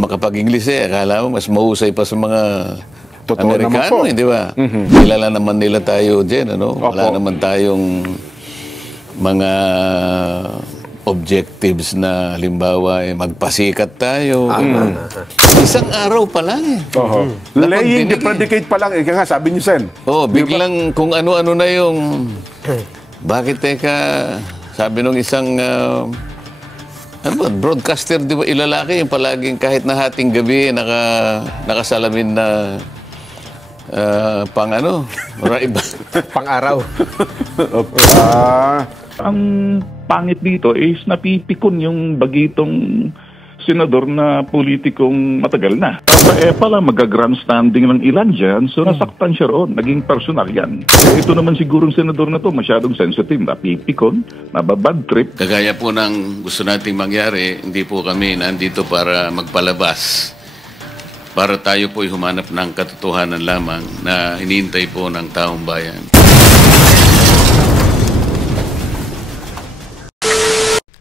makapag-English akala mo mas mahusay pa sa mga Totoo Amerikano, di ba? Kilala naman nila tayo dyan, ano? Wala naman tayong mga objectives na halimbawa magpasikat tayo. Isang araw pa lang eh. Laying the predicate pa lang, nga sabi niyo, Sen. Biglang kung ano-ano na yung bakit sabi nung isang broadcaster, di ba, ilalaki yung palaging kahit na hating gabi nakasalamin na pang-araw. Ang pangit dito is napipikon yung bagitong senador na politikong matagal na. Pala mag-grandstanding ng ilan dyan, so nasaktan siya roon, naging personal yan. Ito naman sigurong senador na to masyadong sensitive, napipikon, nababad trip. Kagaya po ng gusto nating mangyari, hindi po kami nandito para magpalabas. Para tayo po'y humanap ng katotohanan lamang na hinihintay po ng taong bayan.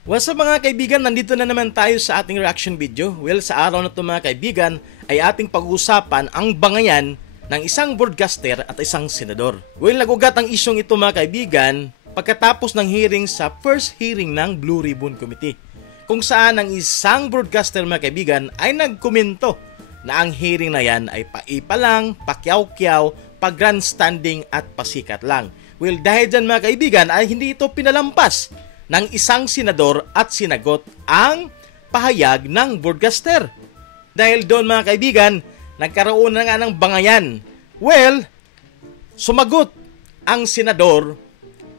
Well, sa mga kaibigan, nandito na naman tayo sa ating reaction video. Well, sa araw na ito mga kaibigan, ay ating pag-uusapan ang bangayan ng isang broadcaster at isang senador. Well, nagugat ang isyong ito mga kaibigan pagkatapos ng hearing sa first hearing ng Blue Ribbon Committee, kung saan ang isang broadcaster mga kaibigan ay nagkomento na ang hearing na yan ay paipa lang, pakyaw-kyaw, pag-grandstanding at pasikat lang. Well, dahil dyan mga kaibigan ay hindi ito pinalampas ng isang senador at sinagot ang pahayag ng broadcaster. Dahil doon mga kaibigan, nagkaroon na nga ng bangayan. Well, sumagot ang senador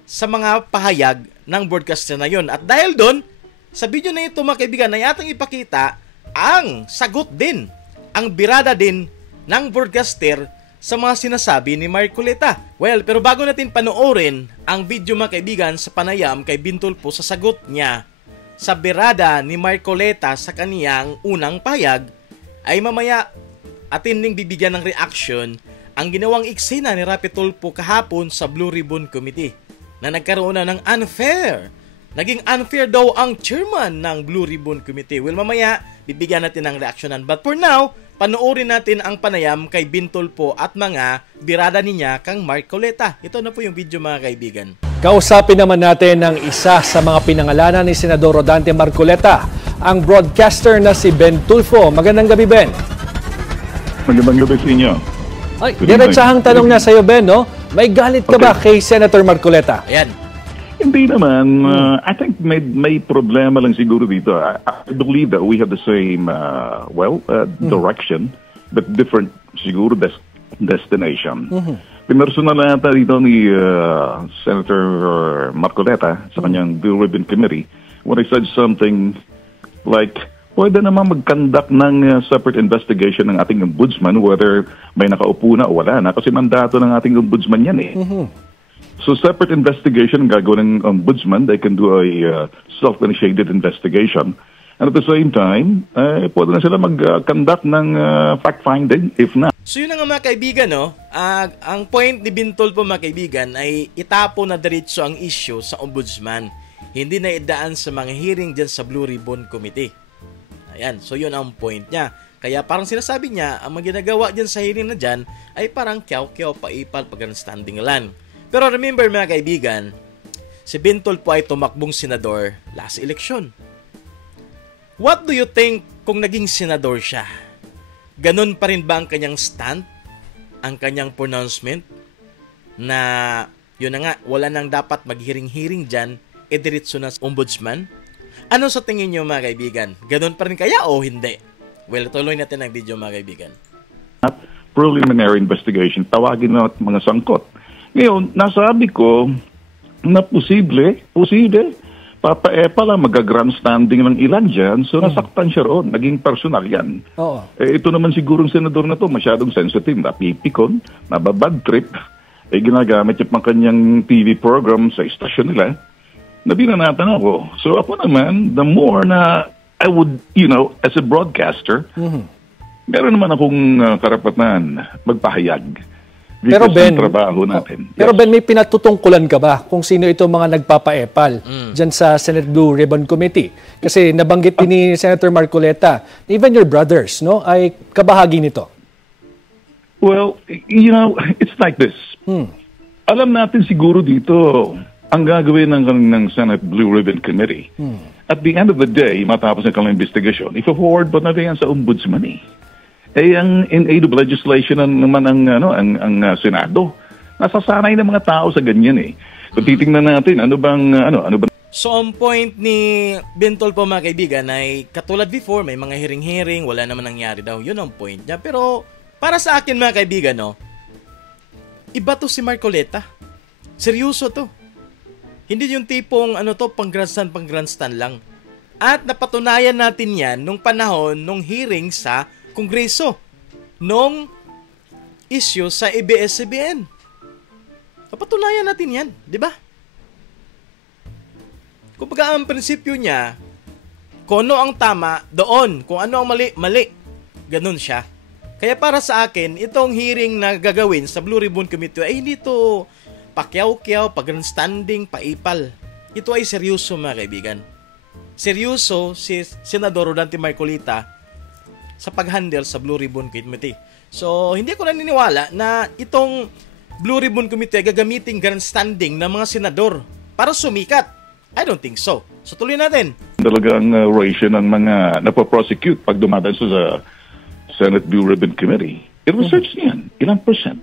sa mga pahayag ng broadcaster na yun. At dahil doon, sa video na ito mga kaibigan, ay ating ipakita ang sagot din, ang birada din ng broadcaster sa mga sinasabi ni Marcoleta. Well, pero bago natin panoorin ang video mga kaibigan sa panayam kay Bintulfo sa sagot niya sa birada ni Marcoleta sa kaniyang unang pahayag, ay mamaya atin ding bibigyan ng reaction ang ginawang eksena ni Rapi Tulfo kahapon sa Blue Ribbon Committee na nagkaroon na ng unfair. Naging unfair daw ang chairman ng Blue Ribbon Committee. Well, mamaya bibigyan natin ng reaksyonan. But for now, panoorin natin ang panayam kay Bintulfo at mga birada niya kang Marcoleta. Ito na po yung video mga kaibigan. Kausapin naman natin ang isa sa mga pinangalanan ni Senador Rodante Marcoleta, ang broadcaster na si Ben Tulfo. Magandang gabi, Ben. Magandang gabi sa inyo. Ay, diretsahang tanong na sa iyo, Ben, no? May galit ka ba kay Senator Marcoleta? Ayan. Hindi naman. I think may problema lang siguro dito. I believe that we have the same, direction, but different siguro destination. Pinersonal na natin dito ni Senator Marcoleta sa kanyang Blue Ribbon Committee when I said something like, pwede naman mag-conduct ng separate investigation ng ating ombudsman whether may nakaupo na o wala na kasi mandato ng ating ombudsman yan eh. So separate investigation gagawin ng ombudsman. They can do a self-initiated investigation. And at the same time, pwede na sila mag-conduct ng fact-finding if not. So yun na nga mga kaibigan, no? Ang point ni Bintulfo mga kaibigan ay itapo na diretso ang issue sa ombudsman. Hindi na idaan sa mga hearing dyan sa Blue Ribbon Committee. Ayan, so yun ang point niya. Kaya parang sinasabi niya, ang mga ginagawa dyan sa hearing na dyan ay parang kyaw-kyaw, paipal, pag-standing lang. Pero remember mga kaibigan, si Bintulfo ay tumakbong senador last election. What do you think kung naging senador siya? Ganun pa rin ba ang kanyang stand? Ang kanyang pronouncement? Na yun na nga, wala nang dapat maghiring-hiring dyan, diretso na ombudsman? Ano sa tingin nyo mga kaibigan? Ganun pa rin kaya o hindi? Well, tuloy natin ang video mga kaibigan. Preliminary investigation, tawagin na mga sangkot. Ngayon, nasabi ko na posible, pala mag-grandstanding ng ilan dyan, so nasaktan siya roon, naging personal yan. Ito naman sigurong senador na to, masyadong sensitive, napipikon, nababad trip, ginagamit yung pang kanyang TV program sa istasyon nila, nabinanatan ako. So ako naman, the more na I would, as a broadcaster, meron naman akong karapatan magpahayag. Pero Because Ben, ng trabaho natin. pero Yes. Ben, may pinatutungkulan ka ba kung sino itong mga nagpapaepal dyan sa Senate Blue Ribbon Committee? Kasi nabanggit din ni Senator Marcoleta, even your brothers, no, ay kabahagi nito. Well, it's like this. Alam natin siguro dito ang gagawin ng Senate Blue Ribbon Committee. At the end of the day, matapos ng kanilang investigation, i-forward ba na yan sa ombudsman eh? Ang in aid of legislation naman ang Senado. Nasasanay ng mga tao sa ganyan eh. So titingnan natin ano ba So ang point ni Bentol po mga kaibigan ay katulad before, may mga hearing-hearing, wala naman nangyari daw. Yun ang point niya. Pero para sa akin mga kaibigan, no, iba to si Marcoleta. Seryoso to. Hindi yung tipong pang-grandstand lang. At napatunayan natin yan nung panahon nung hearing sa Kongreso. Nung issue sa ABS-CBN. Napatunayan natin yan, di ba? Kumbaga ang prinsipyo niya, kung ano ang tama, doon. Kung ano ang mali, mali. Ganun siya. Kaya para sa akin, itong hearing na gagawin sa Blue Ribbon Committee ay hindi to pakyaw-kyaw, pag-grandstanding, paipal. Ito ay seryoso mga kaibigan. Seryoso si Senador Rodante Marcoleta sa pag-handle sa Blue Ribbon Committee. So, hindi ko naniniwala na itong Blue Ribbon Committee ay gagamitin grandstanding ng mga senador para sumikat. I don't think so. So, tuloy natin. talagang ratio ng mga napoprosecute pag dumadaan sa Senate Blue Ribbon Committee. I-research niyan, ilang percent.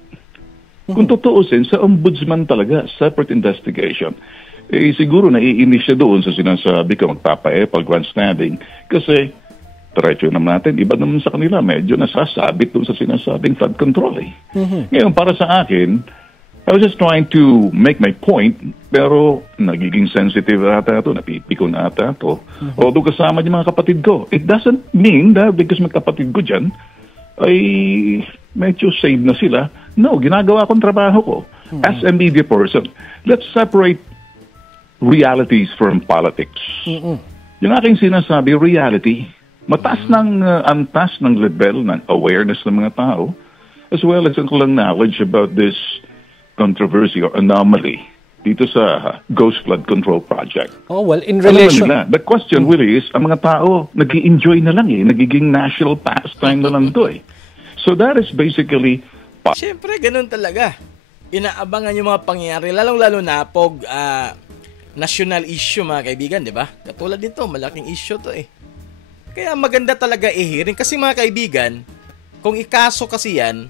Kung tutuusin, sa ombudsman talaga, separate investigation, siguro naiinis siya doon sa sinasabi ko magpapaepal, grandstanding, kasi diretso naman natin, iba naman sa kanila, medyo nasasabit doon sa sinasabing flood control eh. Ngayon, para sa akin, I was just trying to make my point, pero nagiging sensitive ata ito, napipiko na ata ito. Although kasama yung mga kapatid ko, it doesn't mean that because may kapatid ko dyan, ay medyo save na sila. No, ginagawa kong trabaho ko. As a media person, let's separate realities from politics. Yung aking sinasabi, reality, mataas ng antas ng level ng awareness ng mga tao, as well as ang kulang knowledge about this controversy or anomaly dito sa Ghost Flood Control Project. Oh, well, in Alam relation... nila, the question really is, ang mga tao, nag-i-enjoy na lang eh, nagiging national pastime na lang to eh. So that is basically... Siyempre, ganun talaga. Inaabangan yung mga pangyayari, lalong-lalo na pag national issue, mga kaibigan, di ba? Katulad nito, malaking issue to eh. Kaya maganda talaga i-hearing. Kasi mga kaibigan, kung ikaso kasi yan,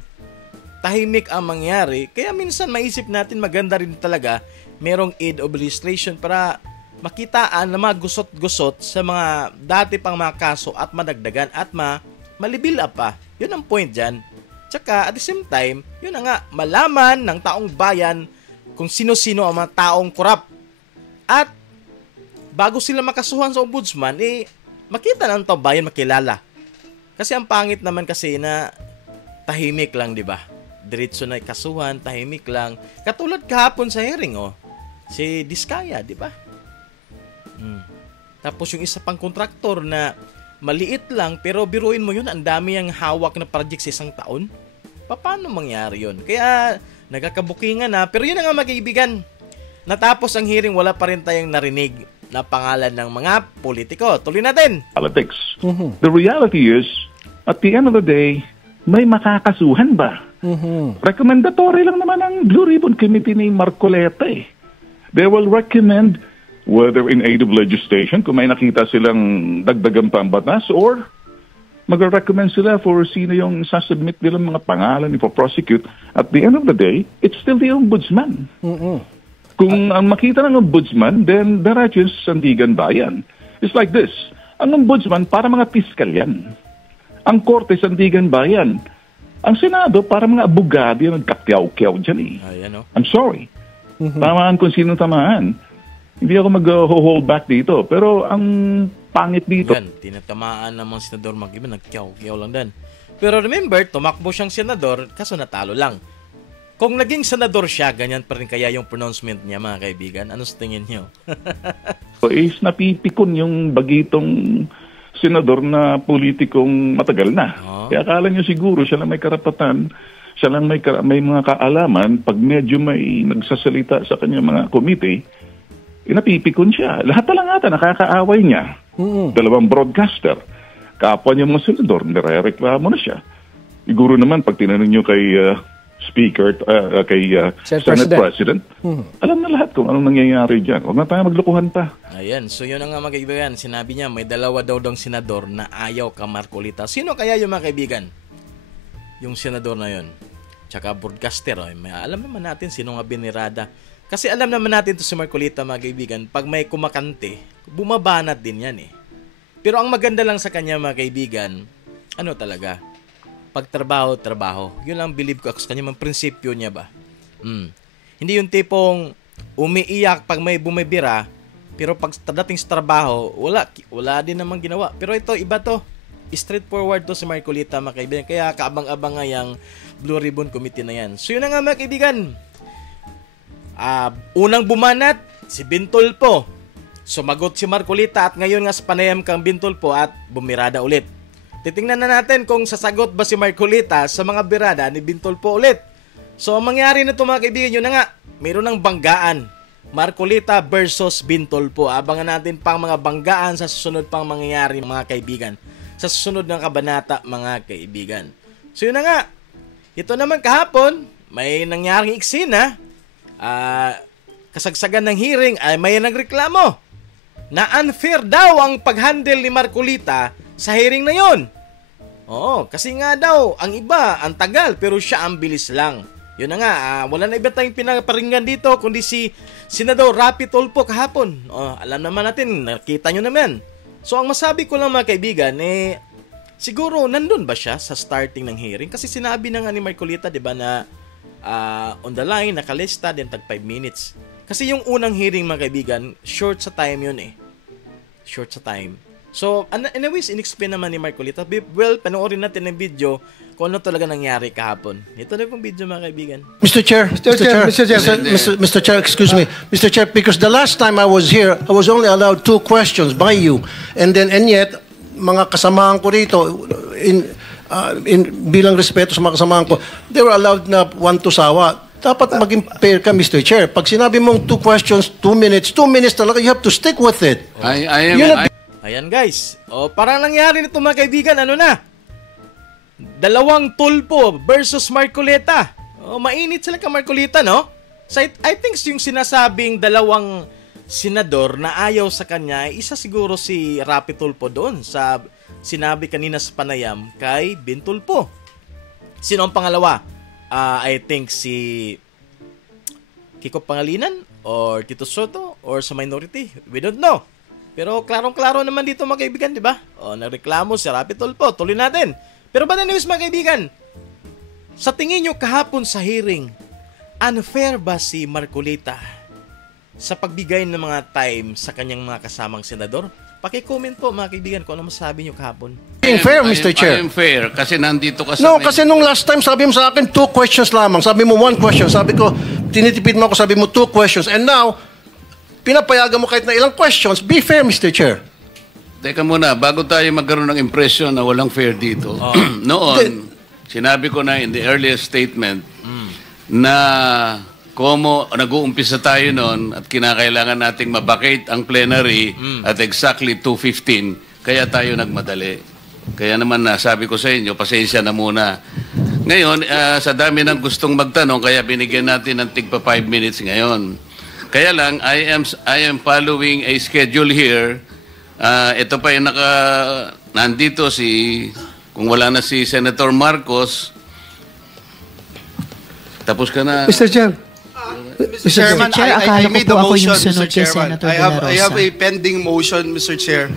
tahimik ang mangyari. Kaya minsan maisip natin maganda rin talaga merong aid of legislation para makitaan na mga gusot-gusot sa mga dati pang mga kaso at madagdagan at malibil up pa. Yun ang point dyan. Tsaka at the same time, yun na nga, malaman ng taong bayan kung sino-sino ang mga taong korap. At bago sila makasuhan sa ombudsman, makita ng taong bayan, makilala. Kasi ang pangit naman kasi na tahimik lang, di ba? Diretso na kasuhan, tahimik lang. Katulad kahapon sa hearing, si Diskaya, di ba? Tapos yung isa pang kontraktor na maliit lang, pero biruin mo yun, ang dami ang hawak na project sa isang taon. Paano mangyari yun? Kaya nagkakabukingan na, pero yun na nga mag-iibigan. Natapos ang hearing, wala pa rin tayong narinig na pangalan ng mga politiko. Tuloy natin. Politics. The reality is, at the end of the day, may makakasuhan ba? Recommendatory lang naman ang Blue Ribbon Committee ni Marcoleta eh. They will recommend whether in aid of legislation, kung may nakita silang dagdagan pa ang batas, or mag-recommend sila for sino yung sasubmit nilang mga pangalan for prosecute. At the end of the day, it's still the ombudsman. Kung ang makita ng ombudsman, then diretso yung sandigan bayan. It's like this. Ang ombudsman, para mga piskal yan. Ang korte, sandigan bayan. Ang Senado, para mga abogado yan, nagkakyaw-kyaw dyan eh. I'm sorry. Tamaan kung sino tamaan. Hindi ako mag-hold back dito. Pero ang pangit dito. Yan, tinatamaan ng mga senador mag-iba, nagkyaw-kyaw lang din. Pero remember, tumakbo siyang senador, kaso natalo lang. Kung naging senador siya, ganyan pa rin kaya yung pronouncement niya, mga kaibigan. Ano sa tingin niyo? So, napipikon yung bagitong senador na politikong matagal na. Kaya akala niyo siguro siya na may karapatan Siya lang may mga kaalaman. Pag medyo may nagsasalita sa kanya mga committee, napipikon siya. Lahat lang ata nakakaaway niya. Dalawang broadcaster. Kapwa niya mga senador, nire-reklamo na siya. Siguro naman, pag tinanong niyo kay Speaker, kay Senate President, alam na lahat kung anong nangyayari dyan. Huwag na tayo maglukuhan pa. Ayan, so yun ang mga kaibigan. Sinabi niya, may dalawa daw senador na ayaw ka Marcolita. Sino kaya yung mga kaibigan? Yung senador na yun. Tsaka broadcaster. Alam naman natin sino nga binirada. Kasi alam naman natin to si Marcolita, mga kaibigan, pag may kumakante, bumabanat din yan eh. Pero ang maganda lang sa kanya, mga kaibigan, ano talaga? Pagtrabaho. Yun lang believe ko sa kanya, mga prinsipyo niya ba? Hindi yung tipong umiiyak pag may bumibira, pero pag dating sa trabaho, wala din namang ginawa. Pero ito, iba to. Straightforward to si Marcolita, mga kaibigan. Kaya kaabang-abang nga yung Blue Ribbon Committee na yan. So yun na nga, mga kaibigan. Unang bumanat, si Bintulpo. Sumagot si Marcolita at ngayon nga sa panayam kang Bintulpo at bumirada ulit. Titingnan na natin kung sasagot ba si Marcolita sa mga birada ni Bintulpo ulit. So ang mangyari na ito, mga kaibigan, yun na nga. Mayroon ng banggaan. Marcolita versus Bintulpo. Abangan natin pang mga banggaan sa susunod pang mangyayari, mga kaibigan. Sa susunod ng kabanata, mga kaibigan. So yun na nga. Ito naman kahapon, may nangyaring eksena. Kasagsagan ng hearing ay may nagreklamo na unfair daw ang pag-handle ni Marcolita sa hearing na yon. Oo, kasi nga daw, ang iba, ang tagal, pero siya ang bilis lang. Yun na nga, wala na iba tayong pinaparinggan dito, kundi si Senador Rapi Tulfo kahapon. Alam naman natin, nakita nyo naman. So, ang masabi ko lang, mga kaibigan, siguro, nandun ba siya sa starting ng hearing? Kasi sinabi na nga ni Marcolita, di ba, na on the line, nakalista, then tag 5 minutes. Kasi yung unang hearing, mga kaibigan, short sa time yun eh. Short sa time. So, anyways, in-explain naman ni Marcolita. Well, panoorin natin ng video kung ano talaga nangyari kahapon. Ito na pong video, mga kaibigan. Mr. Chair, Mr. Chair, excuse me. Mr. Chair, because the last time I was here, I was only allowed 2 questions by you. And yet, mga kasamahan ko rito, bilang respeto sa mga kasamahan ko, they were allowed na 1 to sawa. Dapat maging fair ka, Mr. Chair. Pag sinabi mong 2 questions, 2 minutes talaga, you have to stick with it. Ayan guys, parang nangyari nito, mga kaibigan, ano na? Dalawang Tulfo versus Marcolita. Mainit sila ka Marcolita, no? So I think yung sinasabing dalawang senador na ayaw sa kanya, isa siguro si Rapi Tulfo doon sa sinabi kanina sa panayam kay Bintulpo. Sino ang pangalawa? I think si Kiko Pangilinan or Tito Soto or sa minority. We don't know. Pero klarong-klaro naman dito, mga kaibigan, di ba? Nagreklamo si Rapi Tulfo. Tuloy natin. Pero ba na news, mga kaibigan? Sa tingin nyo kahapon sa hearing, unfair ba si Marcolita sa pagbigay ng mga time sa kanyang mga kasamang senador? Paki-comment po, mga kaibigan, kung ano masasabi nyo kahapon. Fair, Mr. Chair. I am fair kasi nandito ka sa... No, kasi nung last time sabi mo sa akin 2 questions lamang. Sabi mo 1 question. Sabi ko, tinitipid mo ako, sabi mo 2 questions. And now, pinapayagan mo kahit na ilang questions. Be fair, Mr. Chair. Teka muna, bago tayo magkaroon ng impression na walang fair dito. Noon, sinabi ko na in the earliest statement na como nag-uumpisa tayo noon at kinakailangan nating mabakate ang plenary at exactly 2:15, kaya tayo nagmadali. Kaya naman sabi ko sa inyo, pasensya na muna. Ngayon, sa dami ng gustong magtanong, kaya binigyan natin ng tigpa 5 minutes ngayon. Kaya lang, I am following a schedule here. Ito pa yung nandito kung wala na si Senator Marcos, tapos ka na. Mr. Chair. Mr. Chairman, I made the motion, Mr. Chairman. I have a pending motion, Mr. Chair.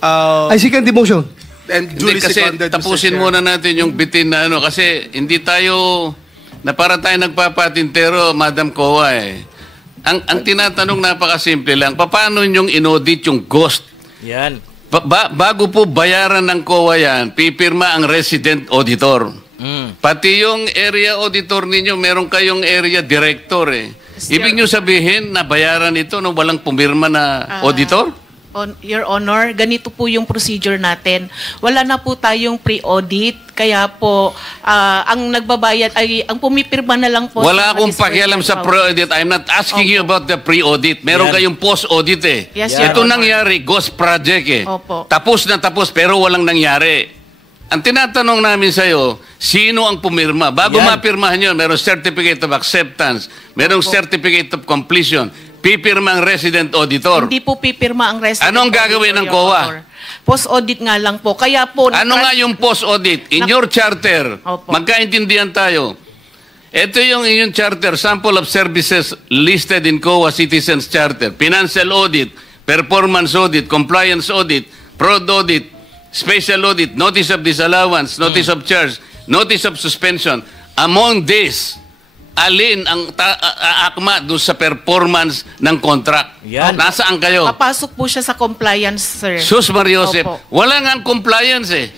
I second the motion. And Hindi, duly kasi seconded, tapusin Mr. Chair. muna natin yung bitin na kasi hindi tayo, na para tayo nagpapatintero, Madam Kowa Ang tinatanong napakasimple lang, paano nyong inaudit yung ghost? Yan. Bago po bayaran ng COA yan, pipirma ang resident auditor. Pati yung area auditor ninyo, meron kayong area director Ibig nyo sabihin na bayaran ito nung walang pumirma na auditor? Your Honor, ganito po yung procedure natin. Wala na po tayong pre-audit, kaya po ang nagbabayad ay ang pumipirma na lang po. Wala akong pakialam sa pre-audit. I'm not asking you about the pre-audit. Meron kayong post-audit eh. Yes, Your Ito Honor. nangyari, ghost project eh. Opo. Tapos na tapos pero walang nangyari. Ang tinatanong namin sa'yo, sino ang pumirma? Bago mapirmahan yun, meron certificate of acceptance, merong certificate of completion, pipirma ang resident auditor. Hindi po pipirma ang resident Anong gagawin ng Your COA? Honor. Post-audit nga lang po. Kaya po... Ano nga yung post-audit? In your charter, Opo. magkaintindihan tayo. Ito yung inyong charter, sample of services listed in COA Citizens Charter. Financial audit, performance audit, compliance audit, fraud audit, special audit, notice of disallowance, notice of charge, notice of suspension. Among these, alin ang akma doon sa performance ng contract? Yan. Nasaan kayo? Papasok po siya sa compliance, sir. Sus Mariosep, Opo. wala nga ang compliance eh.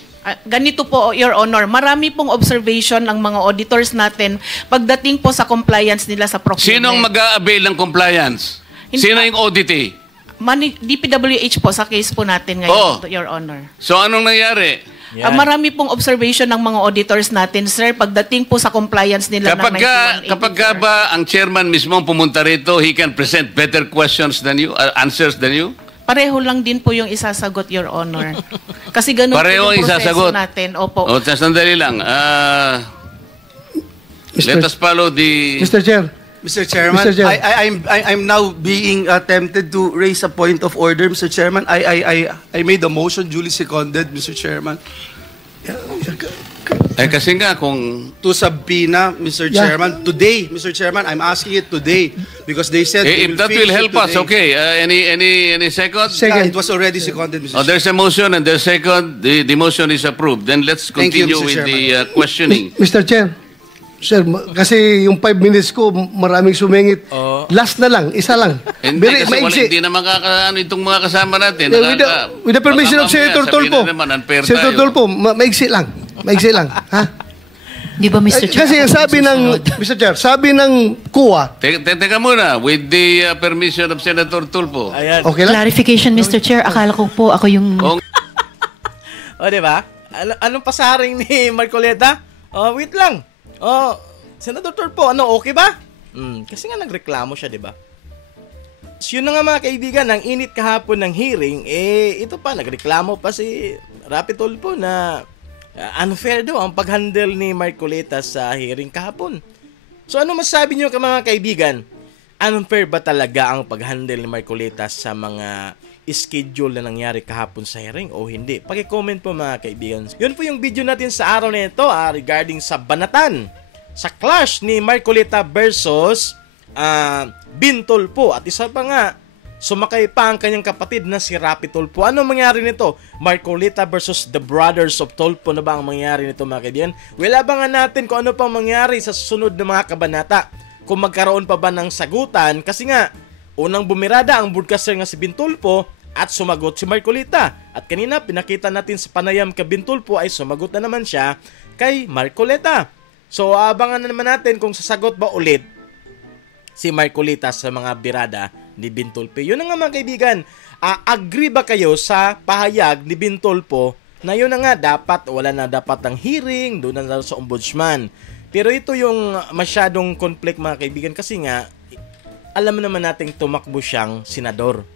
Ganito po, Your Honor, marami pong observation ng mga auditors natin pagdating po sa compliance nila sa procurement. Sinong mag-a-avail ng compliance? Sino yung auditee? DPWH po sa case po natin ngayon, Your Honor. So anong nangyari? Marami pong observation ng mga auditors natin, sir, pagdating po sa compliance nila ng 9180. Kapag ba ang chairman mismo pumunta rito, he can present better questions than you, answers than you? Pareho lang din po yung isasagot, Your Honor. Kasi ganun Pareho po yung proseso isasagot natin. Opo. O, sandali lang. Let us follow the... Mr. Chair. Mr. Chairman, Mr. Chair. I'm now being tempted to raise a point of order, Mr. Chairman. I made a motion duly seconded, Mr. Chairman, kasi nga kung... to subpoena, Mr. Chairman, today, Mr. Chairman. I'm asking it today because they said they if that will fix it help us, today. okay. Any second? Yeah, it was already seconded, Mr. Chairman. There's a motion and there's second. The motion is approved. Then let's Thank you, continue Mr. with the questioning. Mr. Chair. Sir, kasi yung 5 minutes ko, maraming sumingit. Last na lang, isa lang. Hindi, kasi maigsi. hindi na makakaano itong mga kasama natin. With the permission of Senator Tulfo. Senator Tulfo, maigsi lang. Maigsi lang. Ha? Di ba, Mr. Chair? Kasi sabi ng, Mr. Chair, sabi ng COA. Teka muna, with the permission of Senator Tulfo. Ayan. Okay lang? Clarification, Mr. Chair. Akala ko po ako yung... O, di ba? Anong pasaring ni Marcoleta? Wait lang. Senator Tulfo, okay ba? Kasi nga nagreklamo siya, di ba? So, yun na nga mga kaibigan, ang init kahapon ng hearing, ito pa, nagreklamo pa si Rapi Tulfo na unfair daw ang pag-handle ni Marcoleta sa hearing kahapon. So, ano masabi niyo mga kaibigan? Unfair ba talaga ang pag-handle ni Marcoleta sa mga schedule na nangyari kahapon sa hearing o hindi? Paki-comment po mga kaibigan. Yun po yung video natin sa araw na ito regarding sa banatan, sa clash ni Marcoleta versus Bintulfo. At isa pa nga, sumakay pa ang kanyang kapatid na si Rapi Tulfo. Ano mangyari nito? Marcoleta versus the brothers of Tulfo na ba ang mangyari nito mga kaibigan? Well, abangan natin kung ano pang mangyari sa susunod na mga kabanata. Kung magkaroon pa ba ng sagutan, kasi nga, unang bumirada ang broadcaster nga si Bintulfo at sumagot si Marcoleta. At kanina, pinakita natin sa panayam kay Bintulfo ay sumagot na naman siya kay Marcoleta. So, abangan na naman natin kung sasagot ba ulit si Marcoleta sa mga birada ni Bintulfo. Yun na nga mga kaibigan, agree ba kayo sa pahayag ni Bintulfo na yun na nga dapat, wala na dapat ang hearing, doon na sa ombudsman. Pero ito yung masyadong conflict mga kaibigan kasi nga, alam naman nating tumakbo siyang senador.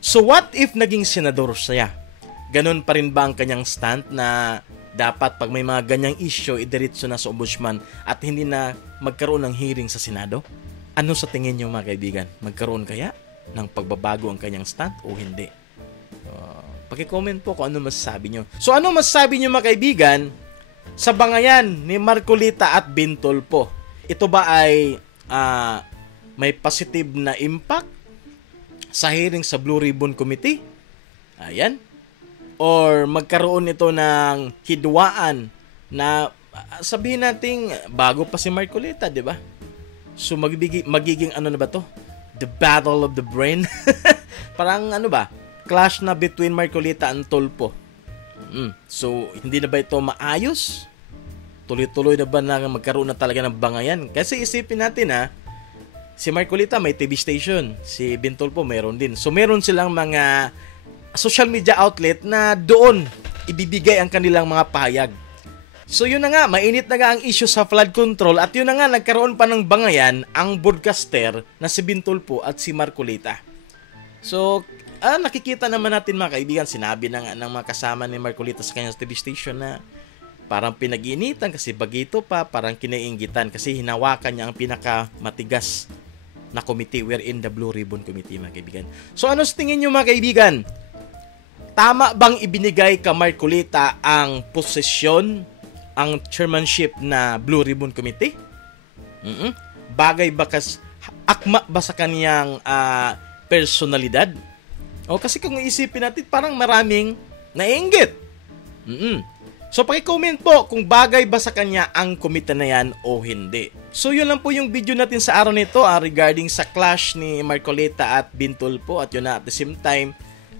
So what if naging senador siya? Ganon pa rin ba ang kanyang stand na dapat pag may mga ganyang issue, idiretso na sa ombudsman at hindi na magkaroon ng hearing sa Senado? Ano sa tingin niyo mga kaibigan? Magkaroon kaya ng pagbabago ang kanyang stand o hindi? Paki-comment po kung ano masasabi niyo. So ano masasabi niyo mga kaibigan sa bangayan ni Marcoleta at Bintulfo? Ito ba ay may positive na impact sa hearing sa Blue Ribbon Committee? Ayan. Or magkaroon ito ng hidwaan na sabihin nating bago pa si Marcoleta, di ba? So magiging ano na ba to? The battle of the brain? Parang ano ba? Clash na between Marcoleta and Tulfo. So hindi na ba ito maayos? Tuloy-tuloy na ba na magkaroon na talaga ng bangayan? Kasi isipin natin si Marcoleta may TV station, si Bintulfo meron din. So meron silang mga social media outlet na doon ibibigay ang kanilang mga pahayag. So yun na nga, mainit na nga ang issue sa flood control at yun na nga, nagkaroon pa ng bangayan ang broadcaster na si Bintulpo at si Marcolita. So, nakikita naman natin mga kaibigan, sinabi na nga ng mga kasama ni Marcolita sa kanyang TV station na parang pinag-iinitan kasi bagito pa, parang kinaiinggitan kasi hinawakan niya ang pinakamatigas na committee wherein the Blue Ribbon Committee, mga kaibigan. So ano sa tingin nyo mga kaibigan? Tama bang ibinigay ka Marcolita ang posisyon, ang chairmanship na Blue Ribbon Committee? Bagay ba akma ba sa kaniyang personalidad? O kasi kung iisipin natin, parang maraming naiinggit. So paki-comment po kung bagay ba sa kanya ang komite na yan o hindi. So yun lang po yung video natin sa araw nito regarding sa clash ni Marcolita at Bintulpo at yun na at the same time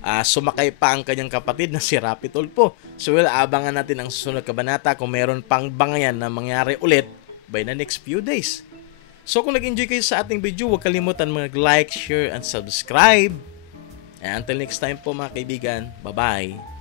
sumakay pa ang kanyang kapatid na si Rapi Tulfo. So abangan natin ang susunod kabanata kung meron pang bangayan na mangyari ulit by the next few days. So kung nag-enjoy kayo sa ating video, huwag kalimutan mag-like, share, and subscribe. And until next time po mga kaibigan, bye-bye!